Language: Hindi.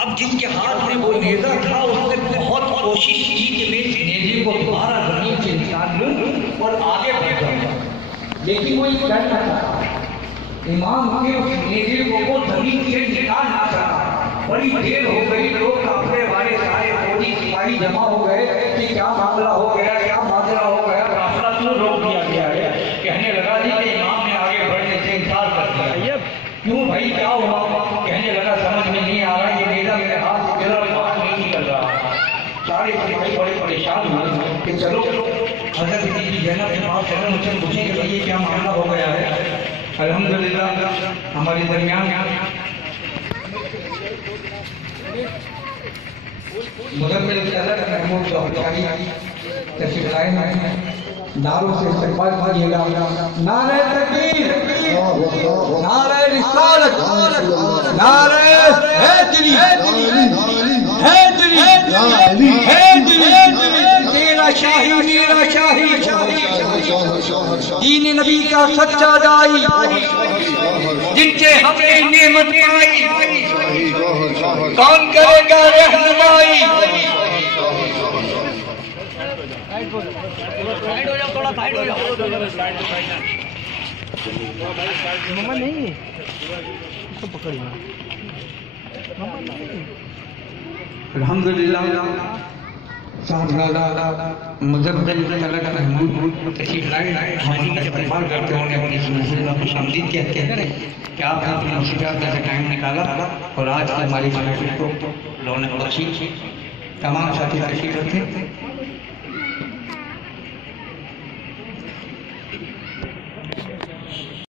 अब जिसके हाथ में वो नेजा था उसने बहुत कोशिश की कि मैं इस नेजे को दोबारा जमीन से निकाल लूं और आगे बढ़ जाऊंगा, लेकिन वो ये कर ना सका। इमाम के उस नेजे को वो जमीन से निकाल ना सका। बड़ी देर हो गई, लोग काफले वाले सारे फौजी सिपाही जमा हो गए कि क्या मामला हो गया, क्या मामला हो गया, काफला क्यों रोक दिया गया है। कहने लगा जी कि इमाम ने आगे बढ़ने से इंकार कर दिया। क्यों भाई, क्या हुआ? कहने लगा समझ में नहीं आ रहा, ये नेजा मेरे हाथ से गिरा, बाहर नहीं निकल रहा। सारे सिपाही बड़े परेशान हुए कि चलो हजरत की जन्नत के पास चलो, मुझसे पूछे कि ये क्या मामला हो गया है। अल्हम्दुलिल्लाह हमारे दरमियान मुदम्मिल महमूद चौधरी तशरीफ लाए हैं, नारों से इस्तकबाल कीजिएगा। नारे तकबीर, नारे रिसालत, नारे हैदरी, हैदरी, हैदरी, तेरा शाही मेरा शाही, दीन नबी का सच्चा दाई, जिनसे हमने नेमत पाई, कौन करेगा रहनुमाई। साइड हो जाओ, थोड़ा साइड हो जाओ। मम्मा नहीं है, इसको पकड़िए। अल्हम्दुलिल्लाह मुज़फ़्फ़र महमूद तशरीफ लाए, हाजी का इस्तकबाल करते होंगे, अपनी महफिल में खुशामदीद कहते हैं कि आपने अपनी मुसीबत में से टाइम निकाला और आज हमारी महफिल को रौनक बख्शी। तमाम साथी तशरीफ रखें।